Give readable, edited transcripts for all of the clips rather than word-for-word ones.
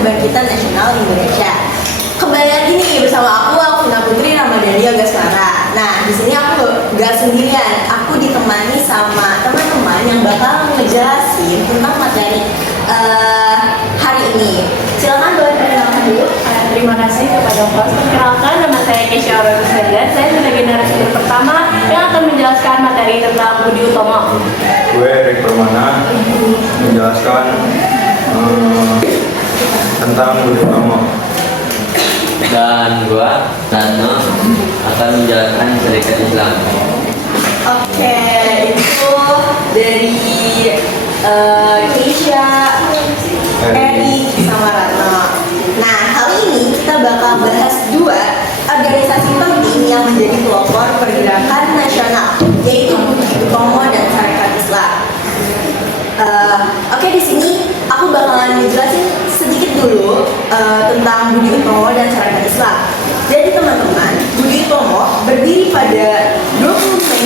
Kebangkitan Nasional Indonesia. Kembali lagi nih bersama aku Alvina Putri Ramadhani Yogaswara. Nah, di sini aku gak sendirian. Aku ditemani sama teman-teman yang bakal ngejelasin tentang materi hari ini. Silakan boleh perkenalkan dulu. Terima kasih kepada host. Perkenalkan, nama saya Kesha Aurel Saja. Saya sebagai narasumber pertama yang akan menjelaskan materi tentang Budi Utomo. Gue Erik Permana menjelaskan tentang Budi Utomo. Dan gua Ratno akan menjalankan Syarikat Islam. Oke, itu dari Keisha, Erik, sama Ratno. Nah, kali ini kita bakal bahas dua organisasi penting yang menjadi pelopor pergerakan nasional, yaitu Budi Utomo dan Syarikat Islam. Oke, di sini aku bakalan ngejelasin sedikit dulu tentang Budi Utomo dan Syarikat Islam. Jadi teman-teman, Budi Utomo berdiri pada 20 Mei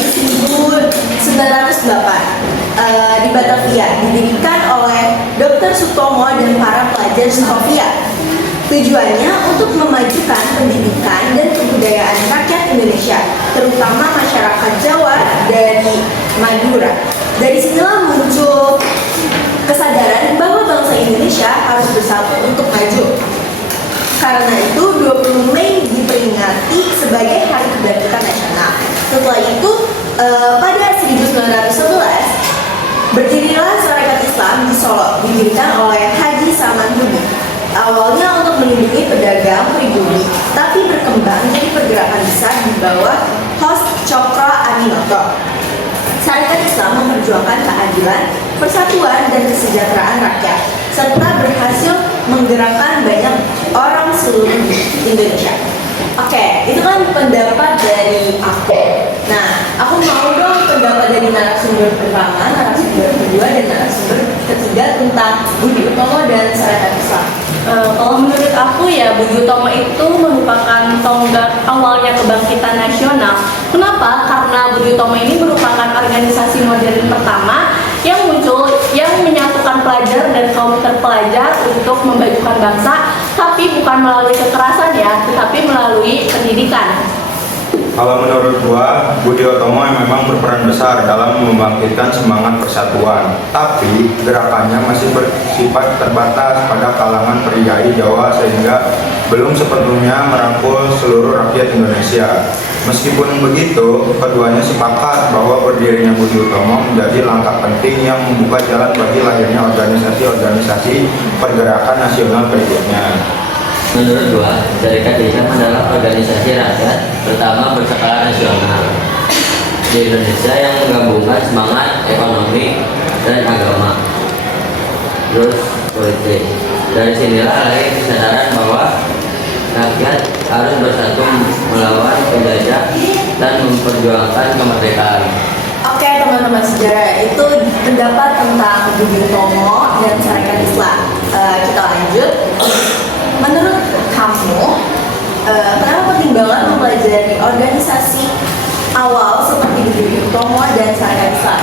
1908 di Batavia, didirikan oleh Dr. Sutomo dan para pelajar Stovia. Tujuannya untuk memajukan pendidikan dan kebudayaan rakyat Indonesia, terutama masyarakat Jawa dari Madura. Dari sinilah muncul kesadaran bahwa bangsa Indonesia harus bersatu untuk maju. Karena itu 20 Mei diperingati sebagai Hari Kebangkitan Nasional. Setelah itu pada 1911 berdirilah Syarikat Islam di Solo, didirikan oleh Haji Samanhudi. Awalnya untuk melindungi pedagang pribumi, tapi berkembang jadi pergerakan besar di bawah host Cokro Aminoto. Syarikat Islam memperjuangkan keadilan, persatuan, dan kesejahteraan rakyat, serta berhasil menggerakkan banyak orang seluruh Indonesia. Oke, itu kan pendapat dari aku. Nah, aku mau dong pendapat dari narasumber pertama, narasumber kedua, dan narasumber ketiga tentang Budi Utomo dan Syarikat Islam. Kalau menurut aku ya, Budi Utomo itu merupakan tonggak awalnya kebangkitan nasional. Kenapa? Karena Budi Utomo ini merupakan organisasi modern pertama yang muncul, yang menyatukan pelajar dan kaum terpelajar untuk memajukan bangsa, tapi bukan melalui kekerasan ya, tetapi melalui pendidikan. Kalau menurut gua, Budi Utomo memang berperan besar dalam membangkitkan semangat persatuan. Tapi gerakannya masih bersifat terbatas pada kalangan priai Jawa sehingga belum sepenuhnya merangkul seluruh rakyat Indonesia. Meskipun begitu, keduanya sepakat bahwa berdirinya Budi Utomo menjadi langkah penting yang membuka jalan bagi lahirnya organisasi-organisasi pergerakan nasional berikutnya. Menurut gua, Syarikat Islam adalah organisasi rakyat pertama berskala nasional di Indonesia yang menggabungkan semangat ekonomi dan agama, terus politik. Dari sinilah lahir kesadaran bahwa rakyat harus bersatu melawan penjajah dan memperjuangkan kemerdekaan. Oke teman-teman sejarah, itu pendapat tentang Budi Utomo dan Syarikat Islam. Kita lanjut. Menurut kamu, kenapa penting banget mempelajari organisasi awal seperti Budi Utomo dan Syarikat Islam?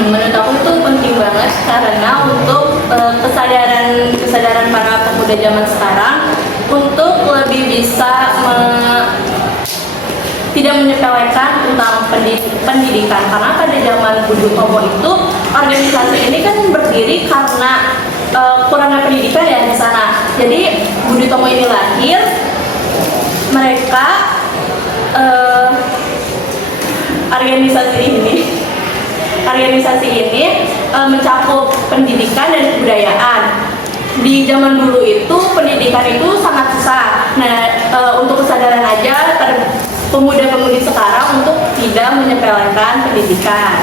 Menurut aku itu penting banget karena untuk kesadaran para pemuda zaman sekarang untuk lebih bisa tidak menyepelekan tentang pendidikan, karena pada zaman Budi Utomo itu organisasi ini kan berdiri karena kurangnya pendidikan ya di sana. Jadi Budi Utomo ini lahir, mereka organisasi ini mencakup pendidikan dan kebudayaan. Di zaman dulu itu pendidikan itu sangat susah. Nah, untuk kesadaran aja pemuda-pemudi sekarang untuk tidak menyepelekan pendidikan.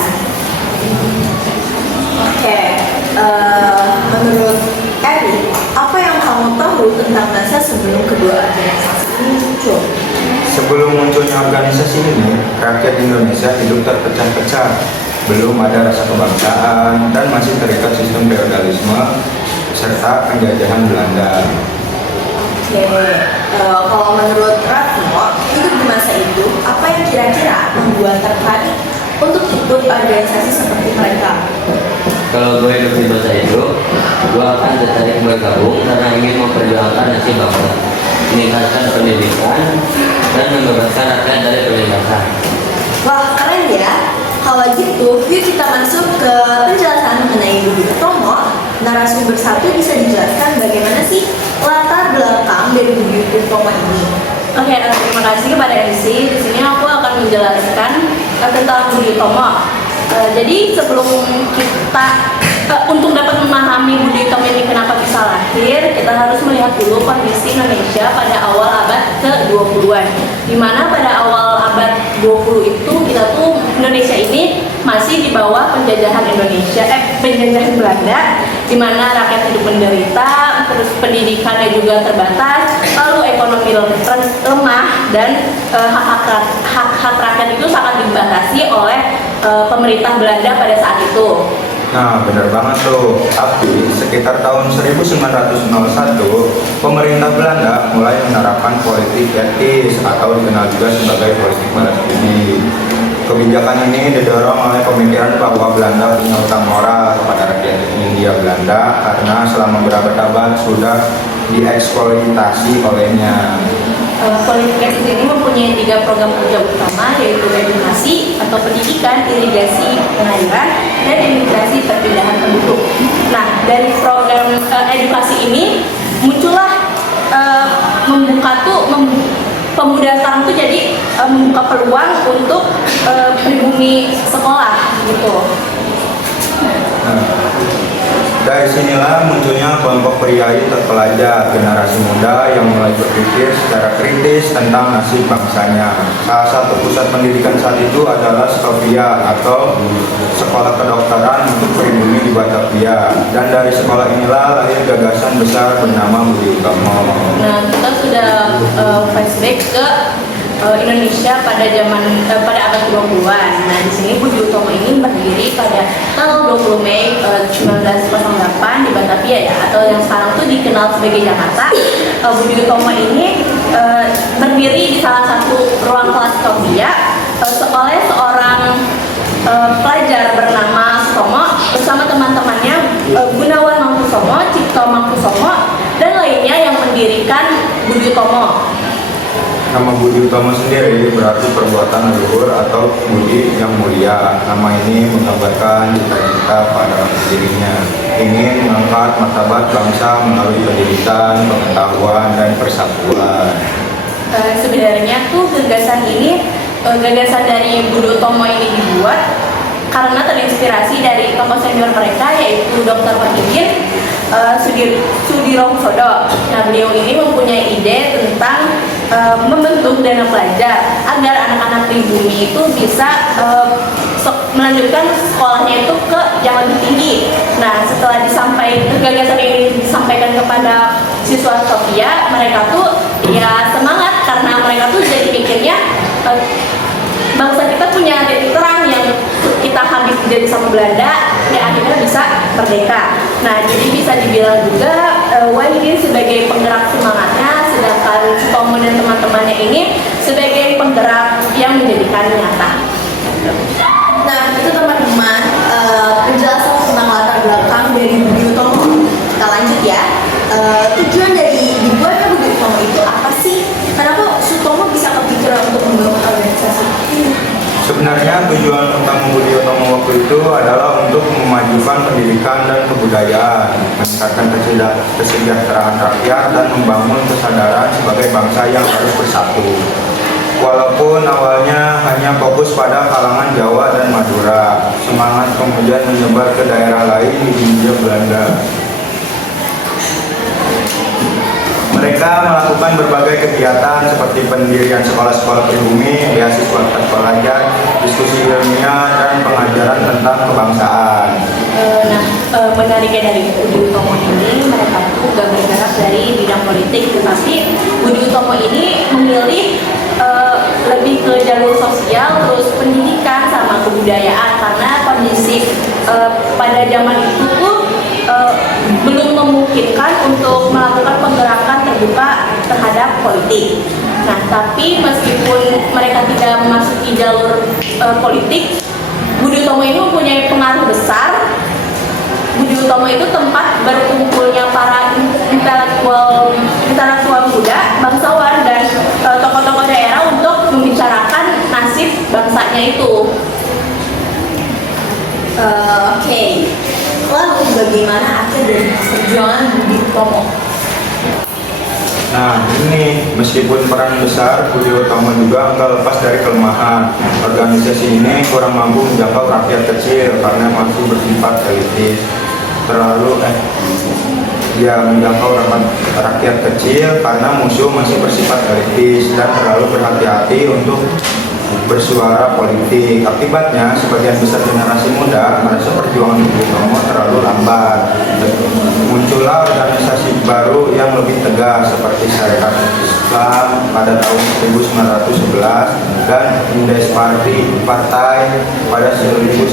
Oke, menurut Eri, apa yang kamu tahu tentang masa sebelum kedua organisasi ini muncul? Sebelum munculnya organisasi ini, rakyat Indonesia hidup terpecah-pecah. Belum ada rasa kebangsaan dan masih terikat sistem feodalisme serta penjajahan Belanda. Oke, kalau menurut Ratno, hidup di masa itu, apa yang kira-kira membuat tertarik untuk ikut organisasi seperti mereka? Kalau gue hidup di masa itu, gue akan tertarik bergabung karena ingin memperjuangkan nasib bangsa, meningkatkan pendidikan, dan membebaskan rakyat dari penindasan. Wah, keren ya. Kalau gitu, yuk kita masuk ke penjelasan mengenai Budi Utomo. Narasumber satu bisa dijelaskan bagaimana sih latar belakang dari Budi Utomo ini? Oke, terima kasih kepada MC. Di sini aku akan menjelaskan tentang Budi Utomo. Jadi sebelum kita untuk dapat memahami Budi Utomo ini kenapa bisa lahir, kita harus melihat dulu kondisi Indonesia pada awal abad ke-20-an. Di mana pada awal abad 20 itu kita tuh Indonesia ini masih di bawah penjajahan penjajahan Belanda, di mana rakyat hidup menderita, terus pendidikannya juga terbatas, lalu ekonomi lemah, dan hak-hak rakyat itu sangat dibatasi oleh pemerintah Belanda pada saat itu. Nah, benar banget tuh. Tapi sekitar tahun 1901, pemerintah Belanda mulai menerapkan politik etis atau dikenal juga sebagai politik balas budi. Kebijakan ini didorong oleh pemikiran bahwa Belanda punya utang moral kepada rakyat Hindia Belanda karena selama berabad-abad sudah dieksploitasi olehnya. Politik etis ini mempunyai 3 program kerja utama, yaitu edukasi atau pendidikan, irigasi pengairan, dan imigrasi perpindahan penduduk. Nah, dari program edukasi ini muncullah pemuda sekarang tuh jadi membuka peluang untuk pribumi sekolah gitu. Nah, dari sinilah munculnya kelompok priai terpelajar, generasi muda yang mulai berpikir secara kritis tentang nasib bangsanya. Salah satu pusat pendidikan saat itu adalah Sofia atau Sekolah Kedokteran untuk Pribumi di Batavia. Dan dari sekolah inilah lahir gagasan besar bernama Budi Utomo. Nah, kita sudah flashback ke Indonesia pada abad 20-an. Nah, di sini Budi Utomo ini berdiri pada tanggal 20 Mei 1908 di Batavia ya, atau yang sekarang tuh dikenal sebagai Jakarta. Budi Utomo ini berdiri di salah satu ruang kelas Sofia oleh seorang pelajar bernama Sutomo bersama teman-temannya Gunawan Mangkusomo, Cipto Mangkusomo, dan lainnya yang mendirikan Budi Utomo. Nama Budi Utomo sendiri berarti perbuatan leluhur atau budi yang mulia. Nama ini menggambarkan cita-cita pada dirinya, ingin mengangkat martabat bangsa melalui pendidikan, pengetahuan, dan persatuan. Sebenarnya tuh gagasan dari Budi Utomo ini dibuat karena terinspirasi dari tokoh senior mereka, yaitu Dr. Wahyudin Sudirohusodo. Nah, beliau ini mempunyai ide tentang membentuk dana pelajar agar anak-anak pribumi itu bisa melanjutkan sekolahnya itu ke yang lebih tinggi. Nah, setelah gagasan ini disampaikan kepada siswa Sofia, mereka tuh ya semangat karena mereka tuh jadi pikirnya bangsa kita punya titik terang yang kita habis jadi sama Belanda, ya akhirnya bisa merdeka. Nah, jadi bisa dibilang juga Wahyudin sebagai penggerak semangatnya, sedangkan Sutomo dan teman-temannya ini sebagai penggerak yang menjadikan nyata. Nah, itu teman-teman penjelasan tentang latar belakang dari Budi Utomo. Kita lanjut ya. Tujuan dari dibuatnya Budi Utomo itu apa sih? Kenapa Sutomo bisa kepikiran untuk membangun organisasi? Sebenarnya tujuan utama Budi Utomo waktu itu adalah untuk memajukan pendidikan dan kebudayaan, meningkatkan kesejahteraan rakyat, dan membangun kesadaran sebagai bangsa yang harus bersatu. Walaupun awalnya hanya fokus pada kalangan Jawa dan Madura, semangat kemudian menyebar ke daerah lain di Hindia Belanda. Mereka melakukan berbagai kegiatan seperti pendirian sekolah-sekolah pribumi, beasiswa terpelajar, diskusi ilmiah, dan pengajaran tentang kebangsaan. Menariknya dari Budi Utomo ini, mereka juga bergerak dari bidang politik, tetapi Budi Utomo ini memilih lebih ke jalur sosial, terus pendidikan sama kebudayaan, karena kondisi pada zaman itu tuh belum memungkinkan untuk melakukan penggerakan terbuka terhadap politik. Nah, tapi meskipun mereka tidak memasuki jalur politik, Budi Utomo ini mempunyai pengaruh besar Budi Utomo itu tempat berkumpulnya para intelektual muda, bangsawan dan tokoh-tokoh daerah untuk membicarakan nasib bangsanya itu. Oke. Lalu bagaimana akhir dari perjuangan Budi Utomo? Nah, ini meskipun peran besar, Budi Utomo juga enggak lepas dari kelemahan. Organisasi ini kurang mampu menjangkau rakyat kecil karena masih bersifat elitis. Menjangkau rakyat kecil karena musuh masih bersifat elitis dan terlalu berhati-hati untuk bersuara politik. Akibatnya, sebagian besar generasi muda merasa perjuangan Budi Utomo terlalu lambat. Muncullah organisasi baru yang lebih tegas seperti Sarekat Islam pada tahun 1911 dan Indes Partai pada 1912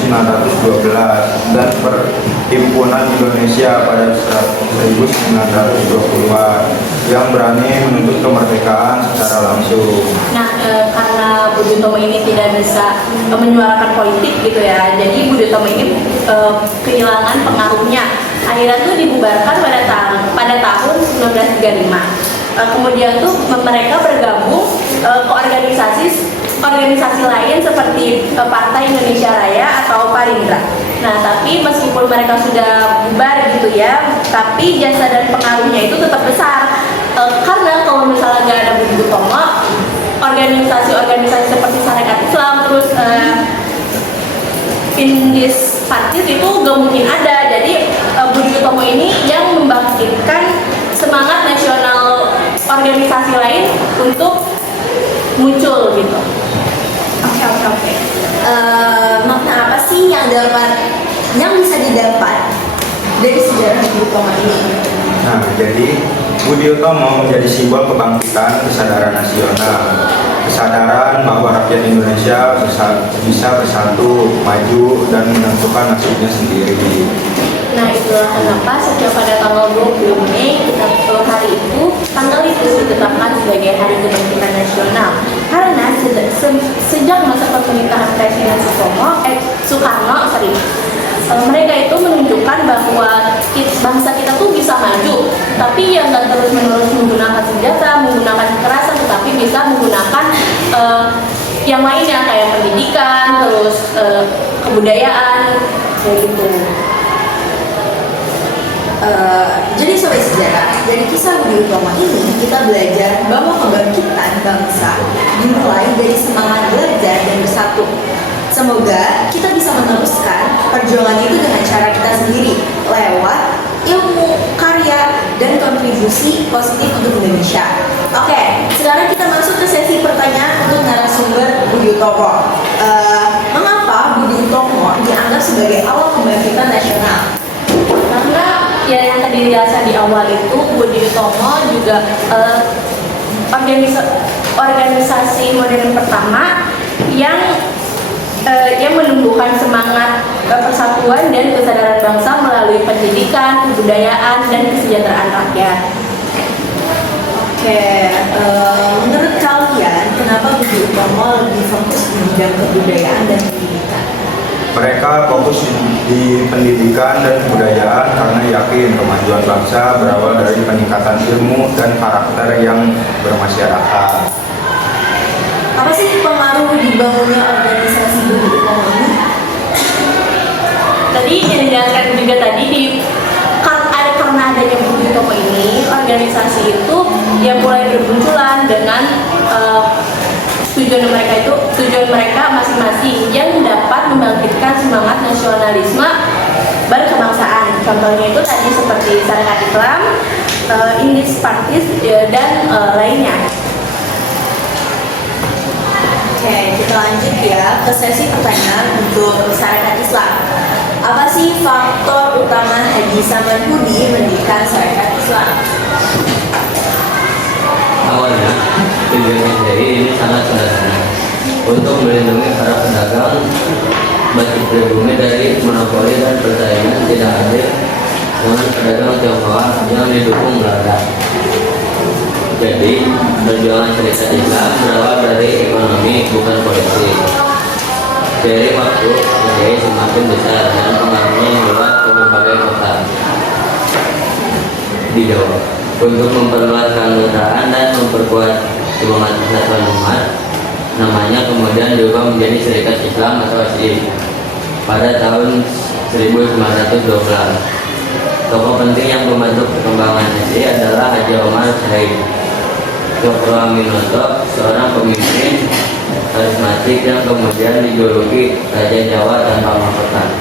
dan Perhimpunan Indonesia pada 1920-an yang berani menuntut kemerdekaan secara langsung. Nah, karena Budi Utomo ini tidak bisa menyuarakan politik gitu ya, jadi Budi Utomo ini kehilangan pengaruhnya. Akhirnya tuh dibubarkan pada tahun 1935. Kemudian tuh mereka bergabung ke organisasi lain seperti Partai Indonesia Raya atau Parindra. Nah, tapi meskipun mereka sudah bubar gitu ya, tapi jasa dan pengaruhnya itu tetap besar. Karena kalau misalnya nggak ada Budi Utomo, organisasi seperti Sarekat Islam, terus Indis Partis itu gak mungkin ada. Jadi Budi Utomo ini yang membangkitkan semangat nasional organisasi lain untuk muncul gitu. Oke. Makna apa sih yang bisa didapat dari sejarah Budi Utomo ini? Nah, jadi Budi Utomo menjadi simbol kebangkitan kesadaran nasional. Kesadaran bahwa rakyat Indonesia bisa bersatu, maju, dan menentukan nasibnya sendiri. Nah, itulah kenapa setiap pada tanggal 20 Mei hari itu, tanggal itu ditetapkan sebagai Hari Kebangkitan Nasional. Karena sejak masa pemerintahan Presiden Soekarno, mereka itu menunjukkan bahwa bangsa kita tuh bisa maju, tapi yang nggak terus-menerus menggunakan senjata, menggunakan kekerasan, tetapi bisa menggunakan yang lainnya kayak pendidikan, terus kebudayaan, kayak gitu. Jadi sobat sejarah, dari kisah Budi Utomo ini kita belajar bahwa kebangkitan bangsa dimulai dari semangat belajar dan bersatu. Semoga kita bisa meneruskan perjuangan itu dengan cara kita sendiri lewat ilmu, karya, dan kontribusi positif untuk Indonesia. Oke, sekarang kita masuk ke sesi pertanyaan untuk narasumber Budi Utomo. Mengapa Budi Utomo dianggap sebagai awal kebangkitan nasional? Karena ya yang tadi dijelaskan di awal itu, Budi Utomo juga organisasi modern pertama yang menumbuhkan semangat persatuan dan kesadaran bangsa melalui pendidikan, kebudayaan, dan kesejahteraan rakyat. Oke, menurut kalian kenapa Budi Utomo lebih fokus di bidang kebudayaan dan pendidikan? Mereka fokus di pendidikan dan kebudayaan karena yakin kemajuan bangsa berawal dari peningkatan ilmu dan karakter yang bermasyarakat. Apa sih pengaruh dibangunnya organisasi Budi Utomo ini? Tadi yang dijelaskan juga tadi karena adanya Budi Utomo ini, organisasi itu yang mulai bermunculan dengan tujuan mereka masing-masing yang dapat membangkitkan semangat nasionalisme berkebangsaan. Contohnya itu tadi seperti Sarekat Islam, Indis Partis, dan lainnya. Oke, kita lanjut ya ke sesi pertanyaan untuk Sarekat Islam. Apa sih faktor utama Haji Samanhudi mendirikan Sarekat Islam? Awalnya, tujuan SDI ini sangat sederhana untuk melindungi para pedagang batu pribumi dari monopoli dan persaingan tidak adil dengan pedagang Tionghoa yang didukung Belanda. Jadi, perjuangan Sarekat Islam berawal dari ekonomi bukan politik. Seiring waktu, PDI semakin besar dan pengaruhnya meluas ke berbagai kota di Jawa. Untuk memperluas keanggotaan dan memperkuat semangat persatuan umat, namanya kemudian diubah menjadi Serikat Islam atau SI pada tahun 1912. Tokoh penting yang membantu perkembangan SI adalah Haji Omar Said Cokroaminoto, seorang pemimpin karismatik yang kemudian dijuluki Raja Jawa tanpa mahkota.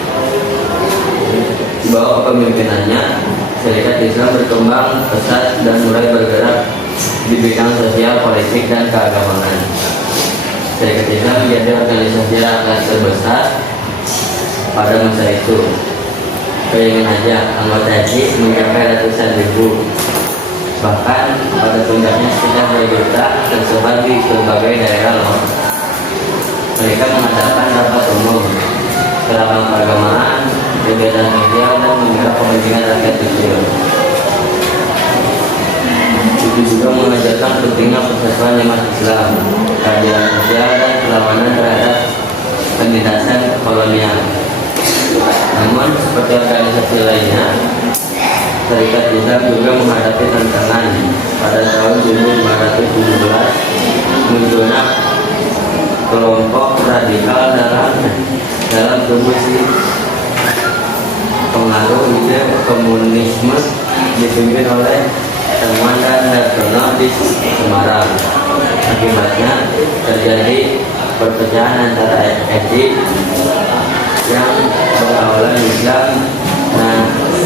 Di bawah kepemimpinannya, Serikat Islam berkembang pesat dan mulai bergerak di bidang sosial, politik, dan keagamaan. Serikat Islam menjadi organisasi rakyat terbesar pada masa itu. Bayangin aja, anggota SI mencapai ratusan ribu. Bahkan pada puncaknya sekitar 2 juta tersebar di berbagai daerah loh. Mereka mengadakan rapat umum, ceramah keagamaan, kegiatan sosial, dan menggarap kepentingan rakyat kecil. Itu juga mengajarkan pentingnya persatuan umat Islam, keadilan sosial, dan perlawanan terhadap penindasan kolonial. Namun, seperti organisasi lainnya, Serikat Islam juga menghadapi tantangan. Pada tahun 1917, munculnya kelompok radikal dalam tubuh pengaruh ide komunisme dipimpin oleh Temuan dan Darsono di Semarang. Akibatnya terjadi perpecahan antara SI yang berawalan Islam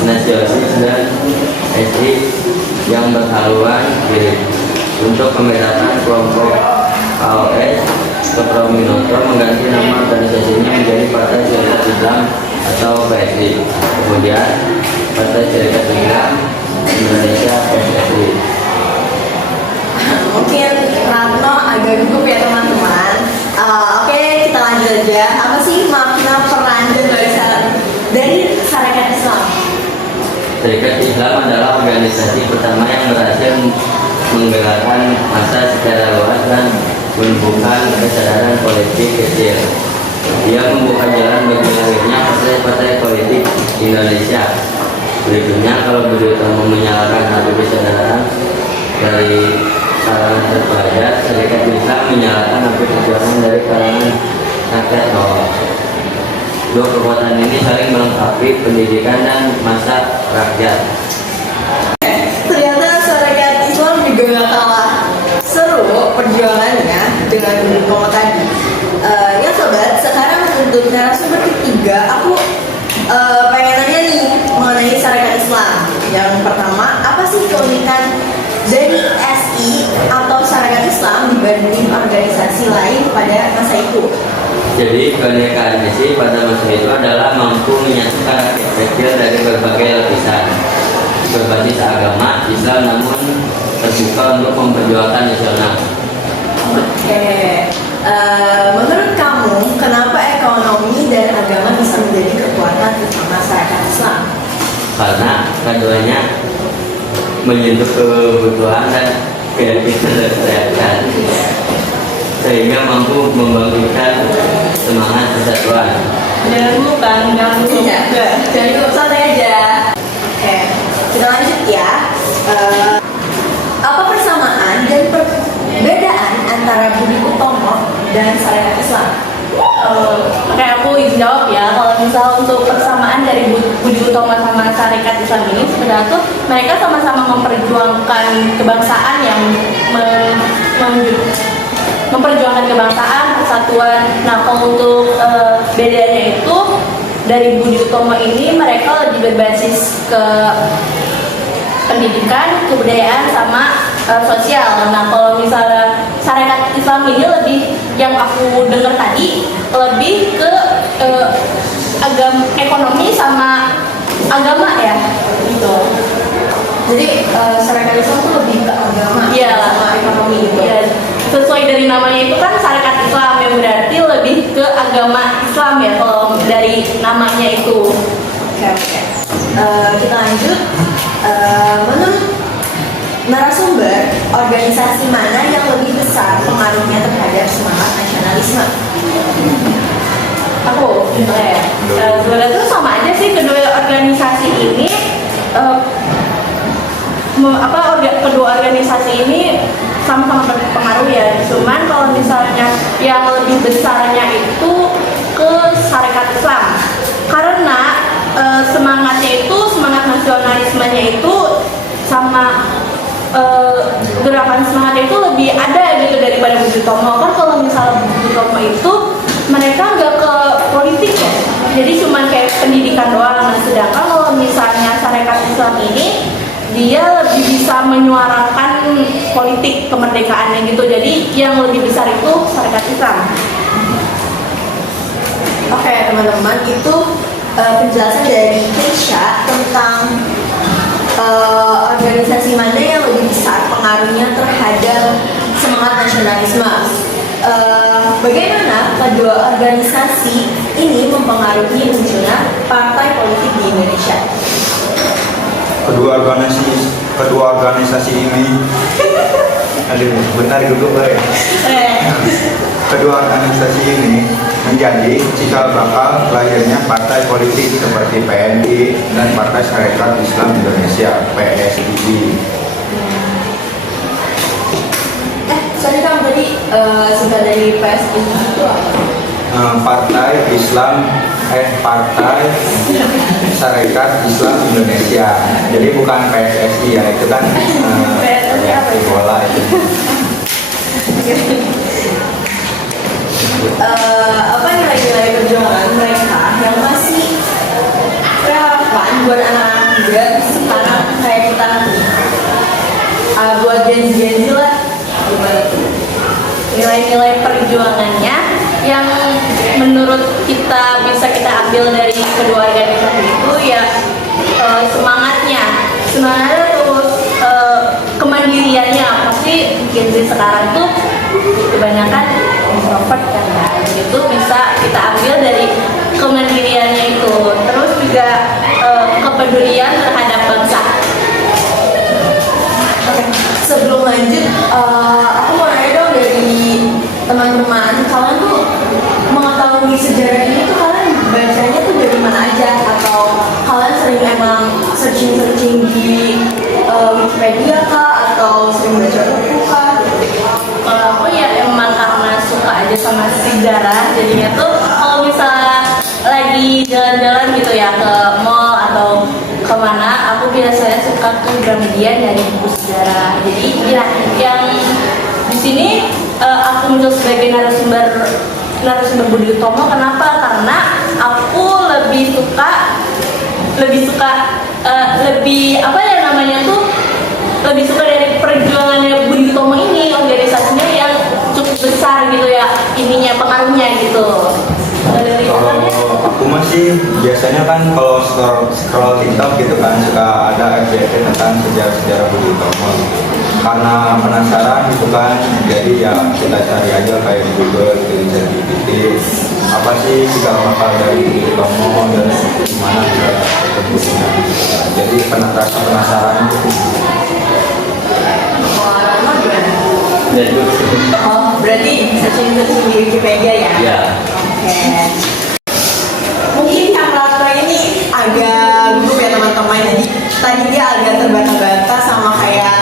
nasionalis dan SI yang berhaluan kiri. Untuk membedakan kelompok AOS, Cokroaminoto mengganti nama organisasinya menjadi Partai Serikat Islam atau PSI. Kemudian Partai Serikat Islam Indonesia PSI. Mungkin Ratno agak gugup ya teman-teman. Oke, kita lanjut aja. Apa sih makna peran dan barisan dari Serikat Islam? Serikat Islam adalah organisasi pertama yang berhasil menggerakkan massa secara luas dan menumbuhkan kesadaran politik kecil. Ia membuka jalan bagi lahirnya partai-partai politik Indonesia. Berikutnya, kalau Budi Utomo menyalakan api kesadaran dari kalangan terpelajar, Serikat Islam menyalakan api perjuangan dari kalangan rakyat bawah. Dua kekuatan ini saling melengkapi pendidikan dan masa rakyat. Ternyata Serikat Islam juga gak kalah seru perjuangannya dengan kelompok tadi. Ya sobat, sekarang untuk narasumber ketiga, aku pengen nanya nih mengenai Serikat Islam. Yang pertama, apa sih keunikan dari SI atau Serikat Islam dibanding organisasi lain pada masa itu? Jadi keunikan SI pada masa itu adalah mampu menyatukan rakyat kecil dari berbagai lapisan berbasis agama Islam, namun terbuka untuk memperjuangkan nasional. Oke, menurut kamu kenapa ekonomi dan agama bisa menjadi kekuatan utama Serikat Islam? Karena keduanya menyentuh kebutuhan dan keyakinan rakyat, sehingga mampu membangkitkan semangat persatuan. Jangan bukan, jangan Iya, jadi cukup santai aja. Oke, kita lanjut ya. Apa persamaan dan perbedaan antara Budi Utomo dan Serikat Islam? Oke, aku izin jawab ya. Kalau misal untuk persamaan dari Budi Utomo sama Serikat Islam ini, sebenarnya tuh mereka sama-sama memperjuangkan kebangsaan yang memperjuangkan kebangsaan, persatuan. Nah, kalau untuk bedanya itu dari Budi Utomo ini mereka lebih berbasis ke pendidikan, kebudayaan, sama sosial. Nah, kalau misalnya Serikat Islam ini lebih, yang aku dengar tadi, lebih ke agama, ekonomi sama agama ya, gitu. Jadi Serikat Islam itu lebih ke agama, Iya, sama ekonomi gitu. ya, sesuai dari namanya itu kan Serikat Islam, yang berarti lebih ke agama Islam ya kalau dari namanya itu. Oke. Kita lanjut. Menurut narasumber, organisasi mana yang lebih besar pengaruhnya terhadap semangat nasionalisme? Aku, sebenarnya tuh sama aja sih kedua organisasi ini. Kedua organisasi ini sama-sama berpengaruh ya. Cuman kalau misalnya yang lebih besarnya itu ke Sarekat Islam, karena semangatnya itu, semangat nasionalismenya itu sama gerakan semangatnya itu lebih ada gitu daripada Budi Utomo. Kan kalau misalnya Budi Utomo itu mereka nggak ke politik ya, jadi cuman kayak pendidikan doang. Sedangkan kalau misalnya Sarekat Islam ini dia lebih bisa menyuarakan politik kemerdekaannya gitu. Jadi yang lebih besar itu Sarekat Islam. Oke teman-teman, itu penjelasan dari Keisha tentang organisasi mana yang lebih besar pengaruhnya terhadap semangat nasionalisme. Bagaimana kedua organisasi ini mempengaruhi munculnya partai politik di Indonesia? Kedua organisasi ini aduh bentar dulu ya. Kedua organisasi ini menjadi cikal bakal lahirnya partai politik seperti PNI dan Partai Sarekat Islam Indonesia (PSII). Sorry kamu tadi singkat dari PSI itu apa? Partai Sarekat Islam Indonesia. Jadi bukan PSSI ya, itu kan PSSI apa itu? bola itu. Apa nilai-nilai perjuangan mereka yang masih relevan buat anak-anak muda sekarang kayak kita nanti? Buat Gen Z lah, gimana tuh? Nilai-nilai perjuangannya yang menurut kita bisa kita ambil dari kedua organisasi itu ya semangatnya terus kemandiriannya. Pasti Gen Z sekarang tuh kebanyakan introvert kan, itu bisa kita ambil dari kemandiriannya itu. Terus juga kepedulian terhadap bangsa. Oke, sebelum lanjut, aku mau nanya dong dari teman-teman, kalian tuh mengetahui sejarah ini tuh kalian bacanya tuh dari mana aja? Atau kalian sering emang searching di Wikipedia kah? Atau sering baca buku kah? Kalau aku ya emang karena suka aja sama sejarah, jadinya tuh kalau misalnya lagi jalan-jalan gitu ya ke mall atau kemana, aku biasanya suka ke Gramedia dari buku sejarah. Jadi ya yang di sini aku muncul sebagai narasumber Budi Utomo. Kenapa? Karena aku lebih suka apa ya namanya tuh, lebih suka dari perjuangannya Budi Utomo ini, organisasinya yang cukup besar gitu ya, ininya pengaruhnya gitu. Kalau aku masih biasanya kan kalau scroll TikTok gitu kan suka ada FYP tentang sejarah Budi Utomo. Karena penasaran gitu kan, jadi ya kita cari aja kayak di Google gitu, di ChatGPT apa sih cikal bakal dari Budi Utomo dan gimana cara tembusnya. Jadi penasaran itu. Oh, berarti searching di Wikipedia ya? Ya. Oke. Mungkin yang Rata ini agak gugup ya teman-teman. Jadi tadi dia agak terbata-bata sama kayak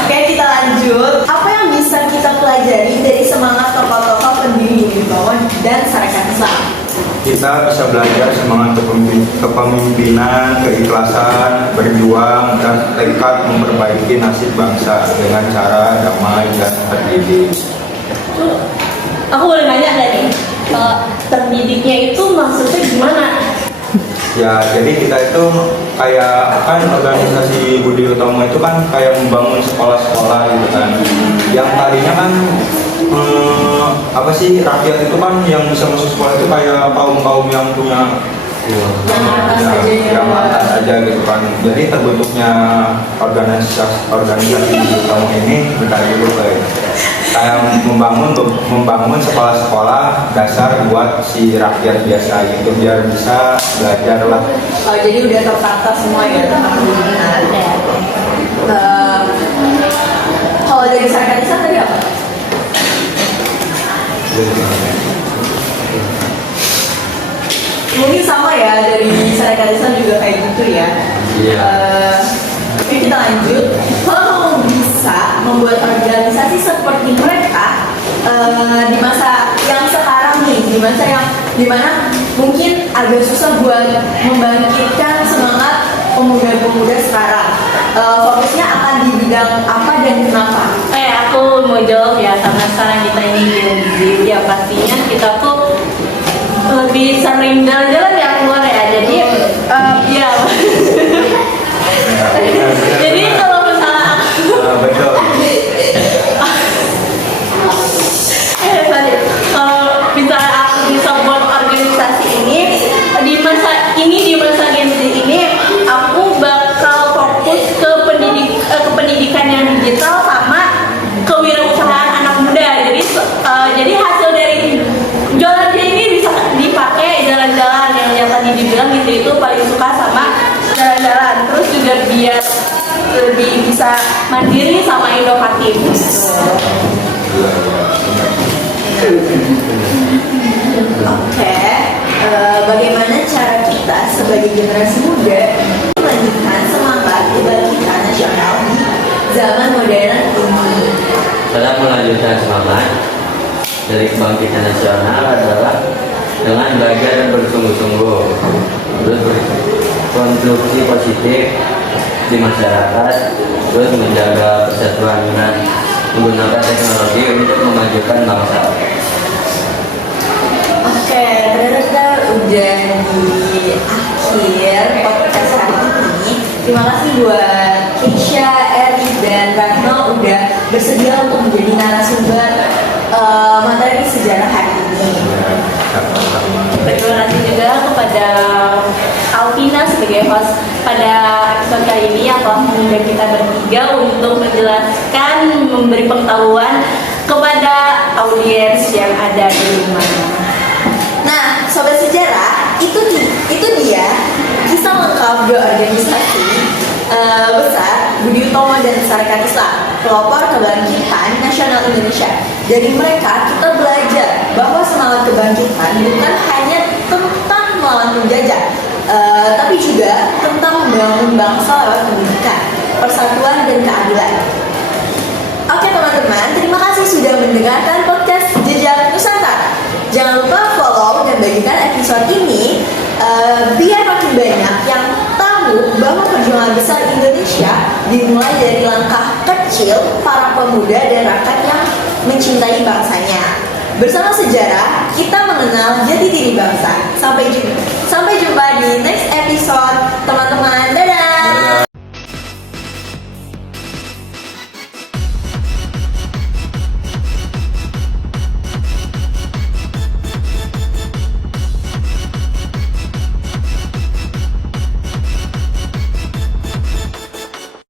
Oke, kita lanjut. Apa yang bisa kita pelajari dari semangat tokoh-tokoh pendiri Budi Utomo dan Sarekat Islam? Kita bisa belajar semangat kepemimpinan, keikhlasan, berjuang, dan tekad memperbaiki nasib bangsa dengan cara damai dan terdidik. Aku boleh nanya nggak nih, terdidiknya itu maksudnya gimana? Ya, jadi kita itu kayak kan organisasi Budi Utomo itu kan kayak membangun sekolah-sekolah gitu kan. Yang tadinya kan apa sih, rakyat itu kan yang bisa masuk sekolah itu kayak kaum-kaum yang punya yang atas aja gitu kan. Jadi terbentuknya organisasi Budi Utomo ini dari dulu kayak membangun sekolah-sekolah dasar buat si rakyat biasa gitu, biar bisa belajar lah. Oh, jadi udah tertata semua ya tentang pendidikan. Kalau dari Sarekat Islam tadi apa? kita lanjut. Kalau kamu bisa membuat organisasi seperti mereka di masa yang sekarang nih, di masa yang dimana mungkin agak susah buat membangkitkan semangat pemuda-pemuda sekarang. Fokusnya akan di bidang apa dan kenapa? Aku mau jawab ya, karena sekarang kita ini Gen Z, ya pastinya kita tuh lebih sering jalan-jalan ya keluar ya. Jadi ya. Jadi kalau misalnya Betul. sorry. Kalau misalnya aku bisa buat organisasi ini di masa Gen Z ini, aku bakal fokus ke pendidikan yang digital sama kewirausahaan anak muda. Jadi hasil dari jualannya ini bisa dipakai jalan-jalan yang tadi dibilang itu paling suka sama jalan-jalan. Terus juga biar lebih bisa mandiri sama inovatif. Oke, bagaimana cara kita sebagai generasi muda melanjutkan semangat kebangkitan nasional di zaman modern ini? Cara melanjutkan semangat dari kebangkitan nasional adalah dengan belajar dan bersungguh-sungguh, terus berkontribusi positif di masyarakat, terus menjaga persatuan dan menggunakan teknologi untuk memajukan bangsa. Oke, ternyata udah di akhir podcast hari ini. Terima kasih buat Keisha, Eri, dan Ratno udah bersedia untuk menjadi narasumber materi sejarah hari ini. Terima kasih juga kepada Alvina sebagai host pada episode kali ini yang telah mengundang kita bertiga untuk menjelaskan, memberi pengetahuan kepada audiens yang ada di rumah. Nah, sobat sejarah, itu dia kisah lengkap dua organisasi besar, Budi Utomo dan Sarekat Islam, pelopor kebangkitan nasional Indonesia. Dari mereka kita belajar bahwa semangat kebangkitan bukan hanya tentang melawan penjajah, tapi juga tentang membangun bangsa lewat pendidikan, persatuan dan keadilan. Oke teman-teman, terima kasih sudah mendengarkan podcast Jejak Nusantara. Jangan lupa follow dan bagikan episode ini biar makin banyak yang tahu bahwa perjuangan besar Indonesia dimulai dari langkah kecil para pemuda dan rakyat yang mencintai bangsanya. Bersama sejarah, kita mengenal jati diri bangsa. Sampai jumpa di next episode, teman-teman.